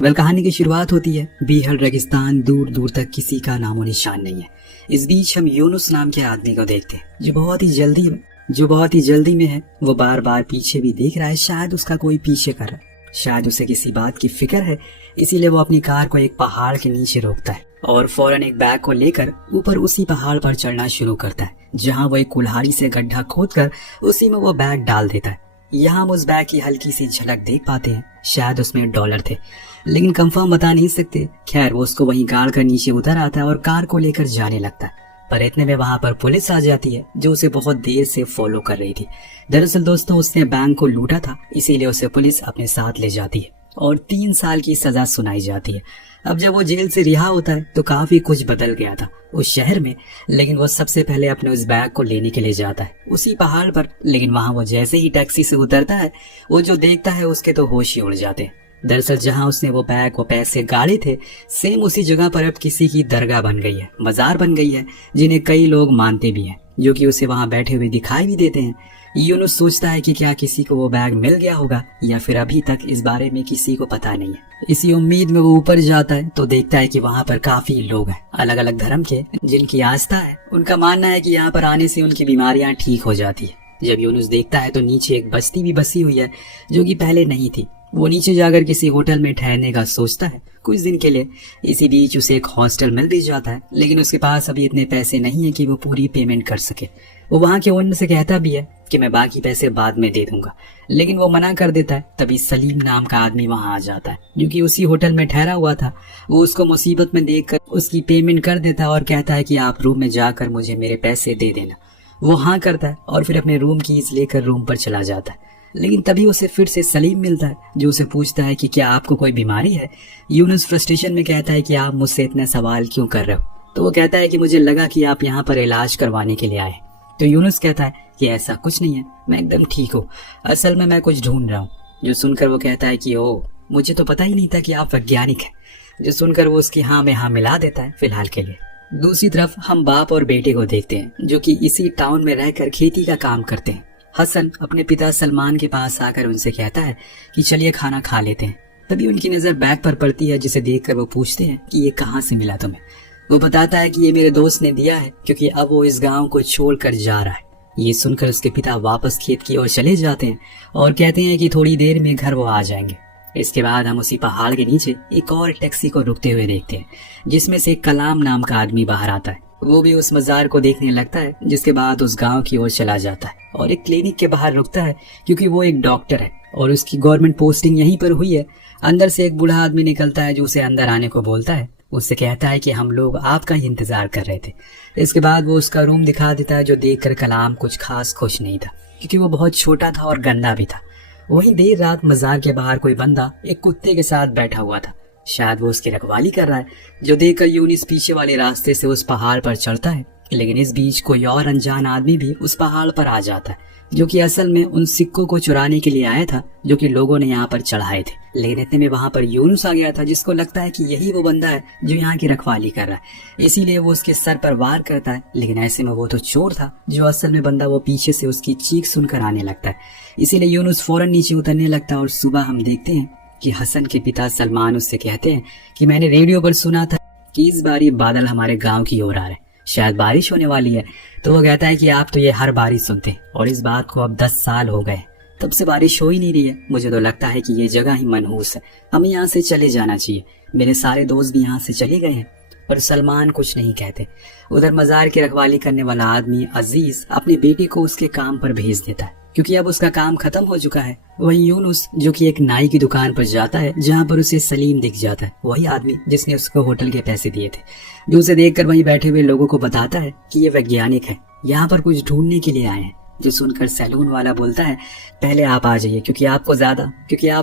कहानी की शुरुआत होती है बीहड़ रेगिस्तान, दूर दूर तक किसी का नामो निशान नहीं है। इस बीच हम यूनुस नाम के आदमी को देखते हैं जो बहुत ही जल्दी में है। वो बार बार पीछे भी देख रहा है, शायद उसका कोई पीछे कर रहा है, शायद उसे किसी बात की फिक्र है। इसीलिए वो अपनी कार को एक पहाड़ के नीचे रोकता है और फौरन एक बैग को लेकर ऊपर उसी पहाड़ पर चढ़ना शुरू करता है, जहाँ वो एक कुल्हाड़ी से गड्ढा खोदकर उसी में वो बैग डाल देता है। यहाँ हम उस बैग की हल्की सी झलक देख पाते हैं, शायद उसमें डॉलर थे, लेकिन कंफर्म बता नहीं सकते। खैर वो उसको वहीं गाड़ कर नीचे उतर आता है और कार को लेकर जाने लगता है। पर इतने में वहां पर पुलिस आ जाती है जो उसे बहुत देर से फॉलो कर रही थी। दरअसल दोस्तों उसने बैंक को लूटा था, इसीलिए उसे पुलिस अपने साथ ले जाती है और 3 साल की सजा सुनाई जाती है। अब जब वो जेल से रिहा होता है तो काफी कुछ बदल गया था उस शहर में, लेकिन वो सबसे पहले अपने उस बैग को लेने के लिए जाता है उसी पहाड़ पर। लेकिन वहां वो जैसे ही टैक्सी से उतरता है, वो जो देखता है उसके तो होश ही उड़ जाते हैं। दरअसल जहां उसने वो बैग वो पैसे गाड़े थे, सेम उसी जगह पर अब किसी की दरगाह बन गई है, मजार बन गई है, जिन्हें कई लोग मानते भी हैं, जो कि उसे वहां बैठे हुए दिखाई भी देते हैं। यूनुस सोचता है कि क्या किसी को वो बैग मिल गया होगा या फिर अभी तक इस बारे में किसी को पता नहीं है। इसी उम्मीद में वो ऊपर जाता है तो देखता है कि वहां पर काफी लोग हैं, अलग अलग धर्म के, जिनकी आस्था है। उनका मानना है कि यहाँ पर आने से उनकी बीमारियां ठीक हो जाती है। जब यूनुस देखता है तो नीचे एक बस्ती भी बसी हुई है जो कि पहले नहीं थी। वो नीचे जाकर किसी होटल में ठहरने का सोचता है कुछ दिन के लिए। इसी बीच उसे एक हॉस्टल मिल भी जाता है, लेकिन उसके पास अभी इतने पैसे नहीं है कि वो पूरी पेमेंट कर सके। वो वहां के ओनर से कहता भी है कि मैं बाकी पैसे बाद में दे दूंगा, लेकिन वो मना कर देता है। तभी सलीम नाम का आदमी वहां आ जाता है जो कि उसी होटल में ठहरा हुआ था। वो उसको मुसीबत में देखकर उसकी पेमेंट कर देता है और कहता है कि आप रूम में जाकर मुझे मेरे पैसे दे देना। वो हाँ करता है और फिर अपने रूम कीज लेकर रूम पर चला जाता है। लेकिन तभी उसे फिर से सलीम मिलता है जो उसे पूछता है कि क्या आपको कोई बीमारी है। यूनुस फ्रस्ट्रेशन में कहता है कि आप मुझसे इतने सवाल क्यों कर रहे हो। तो वो कहता है कि मुझे लगा कि आप यहाँ पर इलाज करवाने के लिए आए। तो यूनुस कहता है कि ऐसा कुछ नहीं है, मैं एकदम ठीक हूँ, असल में मैं कुछ ढूंढ रहा हूँ। जो सुनकर वो कहता है कि ओ, मुझे तो पता ही नहीं था कि आप वैज्ञानिक हैं। जो सुनकर वो उसकी हाँ में हाँ मिला देता है फिलहाल के लिए। दूसरी तरफ हम बाप और बेटे को देखते हैं जो कि इसी टाउन में रहकर खेती का काम करते हैं। हसन अपने पिता सलमान के पास आकर उनसे कहता है कि चलिए खाना खा लेते हैं। तभी उनकी नजर बैग पर पड़ती है, जिसे देखकर वो पूछते हैं कि ये कहाँ से मिला तुम्हें। वो बताता है कि ये मेरे दोस्त ने दिया है क्योंकि अब वो इस गांव को छोड़कर जा रहा है। ये सुनकर उसके पिता वापस खेत की ओर चले जाते हैं और कहते हैं कि थोड़ी देर में घर वो आ जाएंगे। इसके बाद हम उसी पहाड़ के नीचे एक और टैक्सी को रुकते हुए देखते हैं, जिसमें से कलाम नाम का आदमी बाहर आता है। वो भी उस मजार को देखने लगता है, जिसके बाद उस गांव की ओर चला जाता है और एक क्लिनिक के बाहर रुकता है क्योंकि वो एक डॉक्टर है और उसकी गवर्नमेंट पोस्टिंग यहीं पर हुई है। अंदर से एक बूढ़ा आदमी निकलता है जो उसे अंदर आने को बोलता है। उससे कहता है कि हम लोग आपका ही इंतजार कर रहे थे। इसके बाद वो उसका रूम दिखा देता है, जो देखकर कलाम कुछ खास खुश नहीं था क्योंकि वो बहुत छोटा था और गंदा भी था। वहीं देर रात मजार के बाहर कोई बंदा एक कुत्ते के साथ बैठा हुआ था, शायद वो उसकी रखवाली कर रहा है। जो देखकर यूनुस पीछे वाले रास्ते से उस पहाड़ पर चढ़ता है, लेकिन इस बीच कोई और अनजान आदमी भी उस पहाड़ पर आ जाता है, जो कि असल में उन सिक्कों को चुराने के लिए आया था जो कि लोगों ने यहाँ पर चढ़ाए थे। लेकिन इतने में वहां पर यूनुस आ गया था, जिसको लगता है कि यही वो बंदा है जो यहाँ की रखवाली कर रहा है। इसीलिए वो उसके सर पर वार करता है, लेकिन ऐसे में वो तो चोर था जो असल में बंदा वो पीछे से उसकी चीख सुनकर आने लगता है। इसीलिए यूनुस फौरन नीचे उतरने लगता है और सुबह हम देखते हैं कि हसन के पिता सलमान उससे कहते हैं कि मैंने रेडियो पर सुना था कि इस बार ये बादल हमारे गांव की ओर आ रहे हैं, शायद बारिश होने वाली है। तो वो कहता है कि आप तो ये हर बारिश सुनते हैं और इस बात को अब 10 साल हो गए, तब से बारिश हो ही नहीं रही है। मुझे तो लगता है कि ये जगह ही मनहूस है, हमें यहाँ से चले जाना चाहिए। मेरे सारे दोस्त भी यहाँ से चले गए हैं। पर सलमान कुछ नहीं कहते। उधर मजार की रखवाली करने वाला आदमी अजीज अपने बेटे को उसके काम पर भेज देता है क्योंकि अब उसका काम खत्म हो चुका है। वहीं यूनुस जो कि एक नाई की दुकान पर जाता है, जहां पर उसे सलीम दिख जाता है, वही आदमी जिसने उसको होटल के पैसे दिए थे, जो उसे देखकर वहीं बैठे हुए लोगों को बताता है कि ये वैज्ञानिक है, यहाँ पर कुछ ढूंढने के लिए आए हैं। जो सुनकर सैलून वाला बोलता है पहले आप आ जाइए क्योंकि आप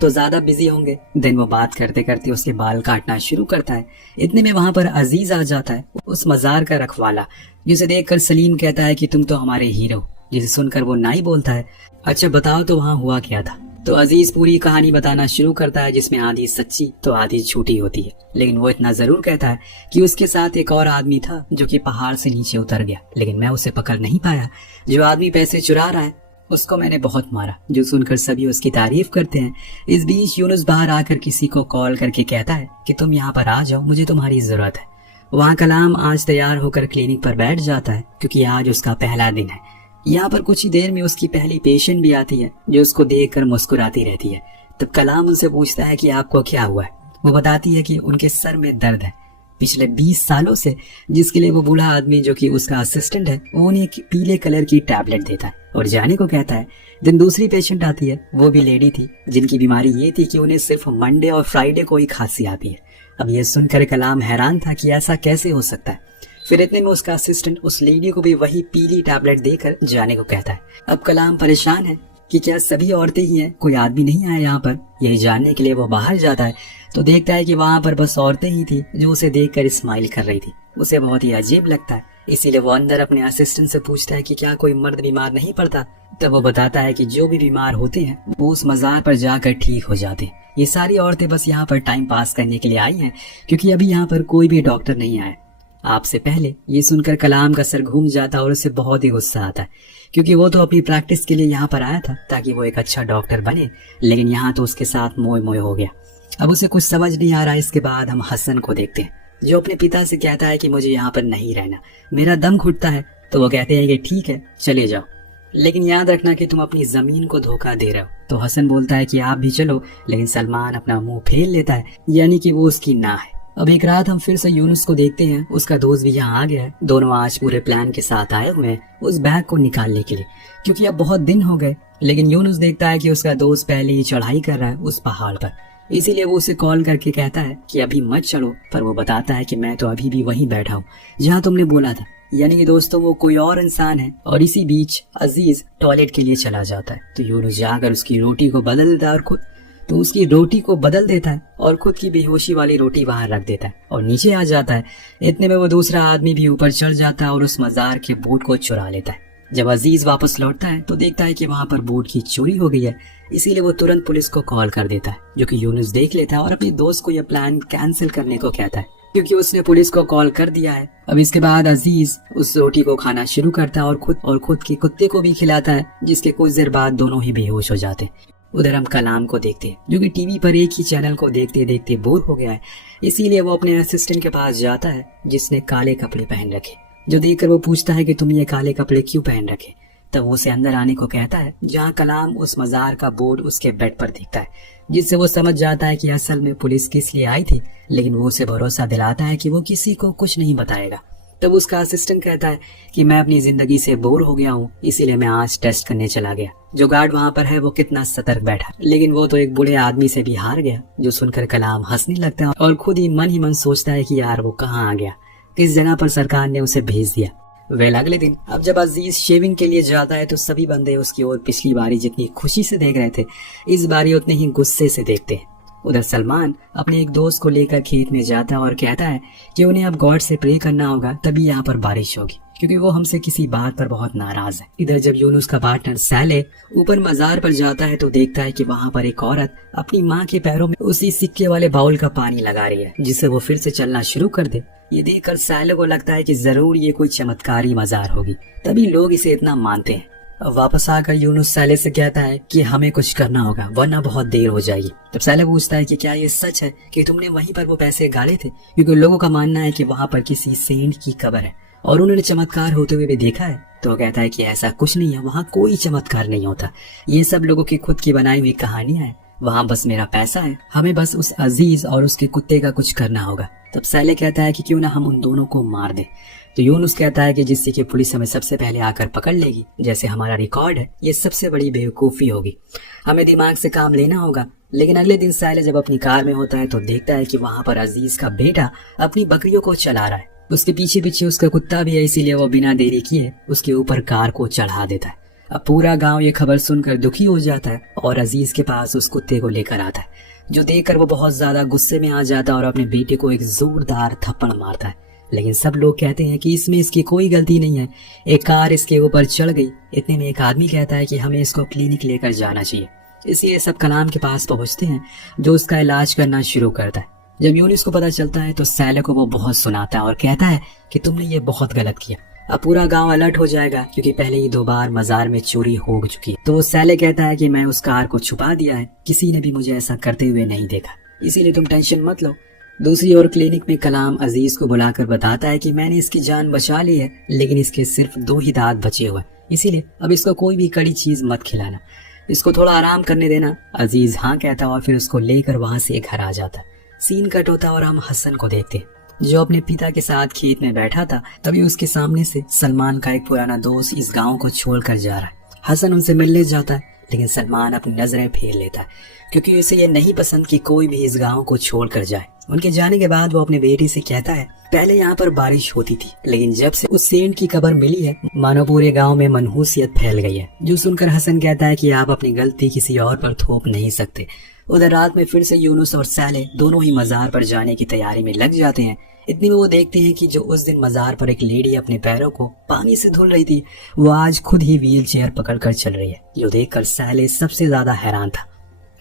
तो ज्यादा बिजी होंगे। देन वो बात करते करते उसके बाल काटना शुरू करता है। इतने में वहां पर अजीज आ जाता है, उस मजार का रखवाला, जिसे देखकर सलीम कहता है कि तुम तो हमारे हीरो। जिसे सुनकर वो नाई बोलता है अच्छा बताओ तो वहाँ हुआ क्या था। तो अजीज पूरी कहानी बताना शुरू करता है, जिसमें आधी सच्ची तो आधी झूठी होती है। लेकिन वो इतना जरूर कहता है कि उसके साथ एक और आदमी था जो कि पहाड़ से नीचे उतर गया, लेकिन मैं उसे पकड़ नहीं पाया। जो आदमी पैसे चुरा रहा है उसको मैंने बहुत मारा, जो सुनकर सभी उसकी तारीफ करते हैं। इस बीच यूनुस बाहर आकर किसी को कॉल करके कहता है कि तुम यहाँ पर आ जाओ, मुझे तुम्हारी जरूरत है। वहाँ कलाम आज तैयार होकर क्लिनिक पर बैठ जाता है क्योंकि आज उसका पहला दिन है। यहाँ पर कुछ ही देर में उसकी पहली पेशेंट भी आती है जो उसको देखकर मुस्कुराती रहती है। तब कलाम उनसे पूछता है कि आपको क्या हुआ है। वो बताती है कि उनके सर में दर्द है पिछले 20 सालों से, जिसके लिए वो बूढ़ा आदमी जो कि उसका असिस्टेंट है वो उन्हें एक पीले कलर की टैबलेट देता है और जाने को कहता है। दिन दूसरी पेशेंट आती है, वो भी लेडी थी जिनकी बीमारी ये थी कि उन्हें सिर्फ मंडे और फ्राइडे को ही खांसी आती है। अब ये सुनकर कलाम हैरान था कि ऐसा कैसे हो सकता है। फिर इतने में उसका असिस्टेंट उस लेडी को भी वही पीली टैबलेट देकर जाने को कहता है। अब कलाम परेशान है कि क्या सभी औरतें ही हैं, कोई आदमी नहीं आया यहाँ पर। यही जानने के लिए वो बाहर जाता है तो देखता है कि वहाँ पर बस औरतें ही थी जो उसे देखकर स्माइल कर रही थी। उसे बहुत ही अजीब लगता है, इसीलिए वो अंदर अपने असिस्टेंट से पूछता है कि क्या कोई मर्द बीमार नहीं पड़ता। तब वो बताता है कि जो भी बीमार होते हैं वो उस मजार पर जाकर ठीक हो जाते हैं। ये सारी औरतें बस यहाँ पर टाइम पास करने के लिए आई हैं क्योंकि अभी यहाँ पर कोई भी डॉक्टर नहीं आया आपसे पहले। ये सुनकर कलाम का सर घूम जाता और उसे बहुत ही गुस्सा आता है क्योंकि वो तो अपनी प्रैक्टिस के लिए यहाँ पर आया था ताकि वो एक अच्छा डॉक्टर बने, लेकिन यहाँ तो उसके साथ मोह मोह हो गया। अब उसे कुछ समझ नहीं आ रहा। इसके बाद हम हसन को देखते हैं जो अपने पिता से कहता है कि मुझे यहाँ पर नहीं रहना, मेरा दम घुटता है। तो वो कहते हैं कि ठीक है चले जाओ, लेकिन याद रखना कि तुम अपनी जमीन को धोखा दे रहे हो। तो हसन बोलता है कि आप भी चलो, लेकिन सलमान अपना मुंह फेर लेता है, यानी कि वो उसकी ना है। अब एक रात हम फिर से यूनुस को देखते हैं, उसका दोस्त भी यहाँ आ गया है। दोनों आज पूरे प्लान के साथ आए हुए हैं उस बैग को निकालने के लिए क्योंकि अब बहुत दिन हो गए। लेकिन यूनुस देखता है कि उसका दोस्त पहले ही चढ़ाई कर रहा है उस पहाड़ पर, इसीलिए वो उसे कॉल करके कहता है कि अभी मत चलो। पर वो बताता है कि मैं तो अभी भी वहीं बैठा हूँ जहाँ तुमने बोला था, यानी कि दोस्तों वो कोई और इंसान है। और इसी बीच अजीज टॉयलेट के लिए चला जाता है तो यूनुस जाकर उसकी रोटी को बदल देता है और खुद की बेहोशी वाली रोटी बाहर रख देता है और नीचे आ जाता है। इतने में वो दूसरा आदमी भी ऊपर चढ़ जाता है और उस मजार के बोट को चुरा लेता है। जब अजीज वापस लौटता है तो देखता है कि वहाँ पर बोट की चोरी हो गई है, इसीलिए वो तुरंत पुलिस को कॉल कर देता है, जो कि यूनुस देख लेता है और अपने दोस्त को यह प्लान कैंसिल करने को कहता है क्योंकि उसने पुलिस को कॉल कर दिया है। अब इसके बाद अजीज उस रोटी को खाना शुरू करता है और खुद के कुत्ते को भी खिलाता है, जिसके कुछ देर बाद दोनों ही बेहोश हो जाते हैं। उधर हम कलाम को देखते हैं जो कि टीवी पर एक ही चैनल को देखते देखते बोर हो गया है, इसीलिए वो अपने असिस्टेंट के पास जाता है जिसने काले कपड़े पहन रखे। जो देखकर वो पूछता है कि तुम ये काले कपड़े क्यों पहन रखे। तब वो उसे अंदर आने को कहता है जहाँ कलाम उस मजार का बोर्ड उसके बेड पर दिखता है, जिससे वो समझ जाता है कि असल में पुलिस किस लिए आई थी। लेकिन वो उसे भरोसा दिलाता है कि वो किसी को कुछ नहीं बताएगा। तब उसका असिस्टेंट कहता है कि मैं अपनी जिंदगी से बोर हो गया हूँ, इसीलिए मैं आज टेस्ट करने चला गया। जो गार्ड वहाँ पर है वो कितना सतर्क बैठा, लेकिन वो तो एक बूढ़े आदमी से भी हार गया। जो सुनकर कलाम हंसने लगता है और खुद ही मन सोचता है कि यार वो कहाँ आ गया, किस जगह पर सरकार ने उसे भेज दिया। वेल अगले दिन अब जब अजीज शेविंग के लिए जाता है तो सभी बंदे उसकी ओर पिछली बारी जितनी खुशी से देख रहे थे इस बारी उतने ही गुस्से से देखते हैं। उधर सलमान अपने एक दोस्त को लेकर खेत में जाता है और कहता है कि उन्हें अब गॉड से प्रे करना होगा, तभी यहाँ पर बारिश होगी, क्योंकि वो हमसे किसी बात पर बहुत नाराज है। इधर जब यूनुस का पार्टनर सैले ऊपर मजार पर जाता है तो देखता है कि वहाँ पर एक औरत अपनी माँ के पैरों में उसी सिक्के वाले बाउल का पानी लगा रही है, जिससे वो फिर से चलना शुरू कर दे। ये देखकर सैले को लगता है कि जरूर ये कोई चमत्कारी मजार होगी, तभी लोग इसे इतना मानते हैं। अब वापस आकर यूनुस सैले से कहता है कि हमें कुछ करना होगा वरना बहुत देर हो जाएगी। तब सैले पूछता है कि क्या ये सच है कि तुमने वहीं पर वो पैसे गाड़े थे, क्योंकि लोगों का मानना है कि वहाँ पर किसी सेंट की कब्र है और उन्होंने चमत्कार होते हुए भी देखा है। तो वो कहता है कि ऐसा कुछ नहीं है, वहाँ कोई चमत्कार नहीं होता, ये सब लोगों की खुद की बनाई हुई कहानियां है। वहाँ बस मेरा पैसा है, हमें बस उस अजीज और उसके कुत्ते का कुछ करना होगा। तब सैले कहता है कि क्यों ना हम उन दोनों को मार दें। तो यूनुस कहता है कि जिससे कि पुलिस हमें सबसे पहले आकर पकड़ लेगी, जैसे हमारा रिकॉर्ड है, ये सबसे बड़ी बेवकूफ़ी होगी, हमें दिमाग से काम लेना होगा। लेकिन अगले दिन सैले जब अपनी कार में होता है तो देखता है कि वहाँ पर अजीज का बेटा अपनी बकरियों को चला रहा है, उसके पीछे पीछे उसका कुत्ता भी है, इसीलिए वो बिना देरी किए उसके ऊपर कार को चढ़ा देता है। अब पूरा गांव ये खबर सुनकर दुखी हो जाता है और अजीज के पास उस कुत्ते को लेकर आता है, जो देखकर वो बहुत ज्यादा गुस्से में आ जाता है और अपने बेटे को एक जोरदार थप्पड़ मारता है। लेकिन सब लोग कहते हैं कि इसमें इसकी कोई गलती नहीं है, एक कार इसके ऊपर चढ़ गई। इतने में एक आदमी कहता है कि हमें इसको क्लिनिक लेकर जाना चाहिए, इसलिए सब कलाम के पास पहुंचते हैं, जो उसका इलाज करना शुरू करता है। जब यूनुस को पता चलता है तो सैले को वो बहुत सुनाता है और कहता है कि तुमने ये बहुत गलत किया, अब पूरा गांव अलर्ट हो जाएगा क्योंकि पहले ही 2 बार मजार में चोरी हो चुकी है। तो वो सैले कहता है कि मैं उस कार को छुपा दिया है, किसी ने भी मुझे ऐसा करते हुए नहीं देखा, इसीलिए तुम टेंशन मत लो। दूसरी ओर क्लिनिक में कलाम अजीज को बुलाकर बताता है कि मैंने इसकी जान बचा ली है, लेकिन इसके सिर्फ 2 ही दांत बचे हुए, इसीलिए अब इसको कोई भी कड़ी चीज मत खिलाना, इसको थोड़ा आराम करने देना। अजीज हाँ कहता है और फिर उसको लेकर वहां से घर आ जाता है। सीन कट होता है और हम हसन को देखते हैं जो अपने पिता के साथ खेत में बैठा था। तभी उसके सामने से सलमान का एक पुराना दोस्त इस गांव को छोड़कर जा रहा है। हसन उनसे मिलने जाता है, लेकिन सलमान अपनी नजरें फेर लेता है क्योंकि उसे ये नहीं पसंद कि कोई भी इस गांव को छोड़कर जाए। उनके जाने के बाद वो अपने बेटी से कहता है, पहले यहाँ पर बारिश होती थी, लेकिन जब से उस सेंट की खबर मिली है मानो पूरे गांव में मनहूसियत फैल गई है। जो सुनकर हसन कहता है कि आप अपनी गलती किसी और पर थोप नहीं सकते। उधर रात में फिर से यूनुस और सैले दोनों ही मजार पर जाने की तैयारी में लग जाते हैं। इतनी में वो देखते हैं कि जो उस दिन मजार पर एक लेडी अपने पैरों को पानी से धुल रही थी, वो आज खुद ही व्हील चेयर पकड़कर चल रही है। जो देखकर सैले सबसे ज्यादा हैरान था,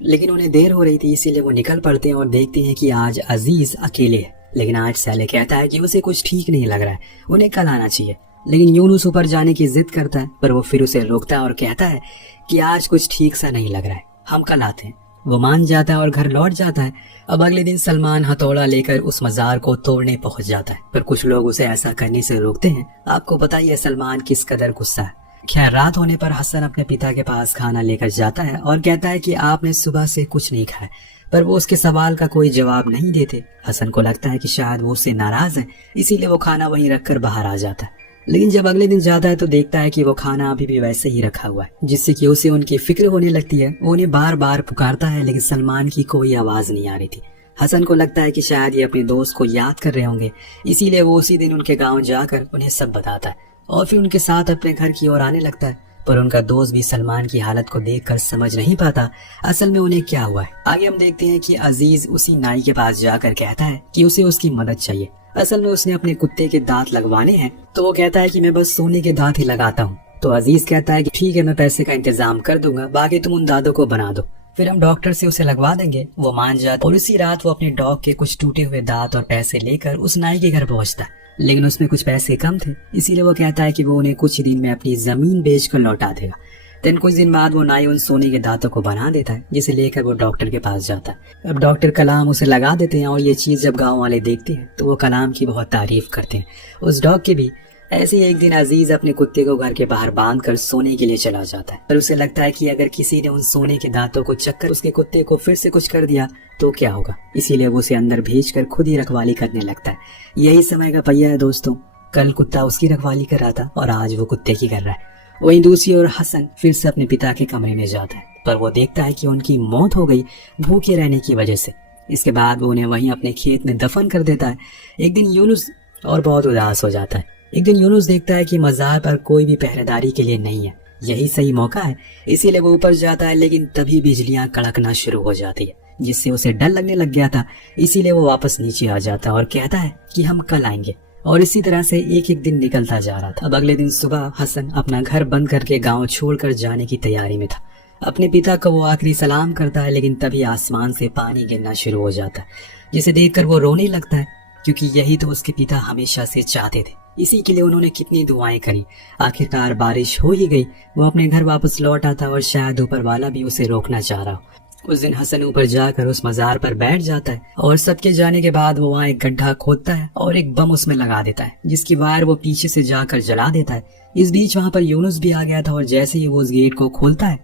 लेकिन उन्हें देर हो रही थी, इसीलिए वो निकल पड़ते हैं और देखते हैं कि आज अजीज अकेले है। लेकिन आज सैले कहता है कि उसे कुछ ठीक नहीं लग रहा है, उन्हें कल आना चाहिए। लेकिन यूनुस ऊपर जाने की जिद करता है, पर वो फिर उसे रोकता है और कहता है कि आज कुछ ठीक सा नहीं लग रहा है, हम कल आते हैं। वो मान जाता है और घर लौट जाता है। अब अगले दिन सलमान हथौड़ा लेकर उस मजार को तोड़ने पहुंच जाता है, पर कुछ लोग उसे ऐसा करने से रोकते हैं। आपको पता ही है सलमान किस कदर गुस्सा है। खैर रात होने पर हसन अपने पिता के पास खाना लेकर जाता है और कहता है कि आपने सुबह से कुछ नहीं खाया, पर वो उसके सवाल का कोई जवाब नहीं देते। हसन को लगता है कि शायद वो उससे नाराज है, इसीलिए वो खाना वहीं रखकर बाहर आ जाता है। लेकिन जब अगले दिन जाता है तो देखता है कि वो खाना अभी भी वैसे ही रखा हुआ है, जिससे कि उसे उनकी फिक्र होने लगती है। वो उन्हें बार बार पुकारता है, लेकिन सलमान की कोई आवाज नहीं आ रही थी। हसन को लगता है कि शायद ये अपने दोस्त को याद कर रहे होंगे, इसीलिए वो उसी दिन उनके गांव जाकर उन्हें सब बताता है और फिर उनके साथ अपने घर की ओर आने लगता है। पर उनका दोस्त भी सलमान की हालत को देखकर समझ नहीं पाता असल में उन्हें क्या हुआ है। आगे हम देखते हैं कि अजीज उसी नाई के पास जाकर कहता है कि उसे उसकी मदद चाहिए। असल में उसने अपने कुत्ते के दांत लगवाने हैं, तो वो कहता है कि मैं बस सोने के दांत ही लगाता हूँ। तो अजीज कहता है कि ठीक है, मैं पैसे का इंतजाम कर दूंगा, बाकी तुम उन दांतों को बना दो, फिर हम डॉक्टर से उसे लगवा देंगे। वो मान जाता और उसी रात वो अपने डॉग के कुछ टूटे हुए दांत और पैसे लेकर उस नाई के घर पहुंचता है। लेकिन उसमें कुछ पैसे कम थे, इसीलिए वो कहता है कि वो उन्हें कुछ ही दिन में अपनी जमीन बेचकर लौटा देगा। दिन कुछ दिन बाद वो नाई उन सोने के दांतों को बना देता है, जिसे लेकर वो डॉक्टर के पास जाता है। अब डॉक्टर कलाम उसे लगा देते हैं और ये चीज जब गांव वाले देखते हैं तो वो कलाम की बहुत तारीफ करते हैं, उस डॉग की भी। ऐसे ही एक दिन अजीज अपने कुत्ते को घर के बाहर बांधकर सोने के लिए चला जाता है, पर उसे लगता है कि अगर किसी ने उन सोने के दांतों को चक्कर उसके कुत्ते को फिर से कुछ कर दिया तो क्या होगा, इसीलिए वो उसे अंदर भेजकर खुद ही रखवाली करने लगता है। यही समय का पहिया है दोस्तों, कल कुत्ता उसकी रखवाली कर रहा था और आज वो कुत्ते की कर रहा है। वहीं दूसरी ओर हसन फिर से अपने पिता के कमरे में जाता है, पर वो देखता है कि उनकी मौत हो गई भूखे रहने की वजह से। इसके बाद वो उन्हें वहीं अपने खेत में दफन कर देता है। एक दिन यूनुस और बहुत उदास हो जाता है। एक दिन यूनुस देखता है कि मजार पर कोई भी पहरेदारी के लिए नहीं है, यही सही मौका है, इसीलिए वो ऊपर जाता है। लेकिन तभी बिजलियां कड़कना शुरू हो जाती है, जिससे उसे डर लगने लग गया था, इसीलिए वो वापस नीचे आ जाता है और कहता है कि हम कल आएंगे। और इसी तरह से एक एक दिन निकलता जा रहा था। अब अगले दिन सुबह हसन अपना घर बंद करके गांव छोड़कर जाने की तैयारी में था। अपने पिता को वो आखिरी सलाम करता है, लेकिन तभी आसमान से पानी गिरना शुरू हो जाता है, जिसे देखकर वो रोने लगता है, क्योंकि यही तो उसके पिता हमेशा से चाहते थे। इसी के लिए उन्होंने कितनी दुआएं करी, आखिरकार बारिश हो ही गई। वो अपने घर वापस लौट आता और शायद ऊपर वाला भी उसे रोकना चाह रहा हो। उस दिन हसन ऊपर जाकर उस मजार पर बैठ जाता है और सबके जाने के बाद वो वहाँ एक गड्ढा खोदता है और एक बम उसमें लगा देता है, जिसकी वायर वो पीछे से जाकर जला देता है। इस बीच वहाँ पर यूनुस भी आ गया था और जैसे ही वो उस गेट को खोलता है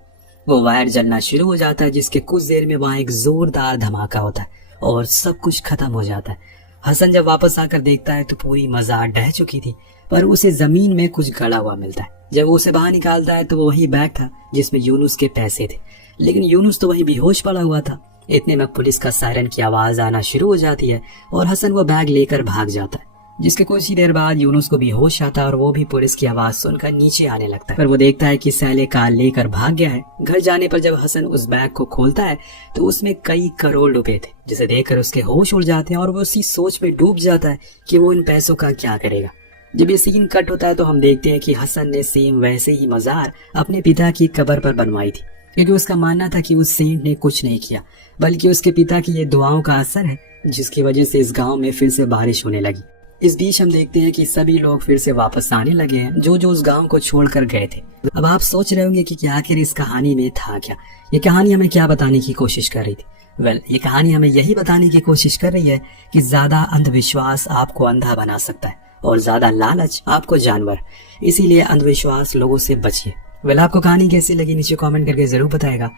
वो वायर जलना शुरू हो जाता है, जिसके कुछ देर में वहाँ एक जोरदार धमाका होता है और सब कुछ खत्म हो जाता है। हसन जब वापस आकर देखता है तो पूरी मजार ढह चुकी थी, पर उसे जमीन में कुछ गड़ा हुआ मिलता है। जब वो उसे बाहर निकालता है तो वो वही बैग था जिसमें यूनुस के पैसे थे, लेकिन यूनुस तो वहीं बेहोश पड़ा हुआ था। इतने में पुलिस का सायरन की आवाज आना शुरू हो जाती है और हसन वो बैग लेकर भाग जाता है, जिसके कुछ ही देर बाद यूनुस को भी होश आता है और वो भी पुलिस की आवाज सुनकर नीचे आने लगता है। पर वो देखता है कि सैले कार लेकर भाग गया है। घर जाने पर जब हसन उस बैग को खोलता है तो उसमें कई करोड़ रुपए थे, जिसे देखकर उसके होश उड़ जाते हैं और वो उसी सोच में डूब जाता है कि वो इन पैसों का क्या करेगा। जब ये सीन कट होता है तो हम देखते हैं कि हसन ने सेम वैसे ही मजार अपने पिता की कब्र पर बनवाई थी, क्योंकि उसका मानना था कि उस सेंट ने कुछ नहीं किया, बल्कि उसके पिता की ये दुआओं का असर है, जिसकी वजह से इस गांव में फिर से बारिश होने लगी। इस बीच हम देखते हैं कि सभी लोग फिर से वापस आने लगे हैं जो जो उस गांव को छोड़कर गए थे। अब आप सोच रहे होंगे कि आखिर इस कहानी में था क्या, ये कहानी हमें क्या बताने की कोशिश कर रही थी। ये कहानी हमें यही बताने की कोशिश कर रही है कि ज्यादा अंधविश्वास आपको अंधा बना सकता है और ज्यादा लालच आपको जानवर। इसीलिए अंधविश्वास लोगों से बचिए। आपको कहानी कैसी लगी नीचे कमेंट करके जरूर बताएगा।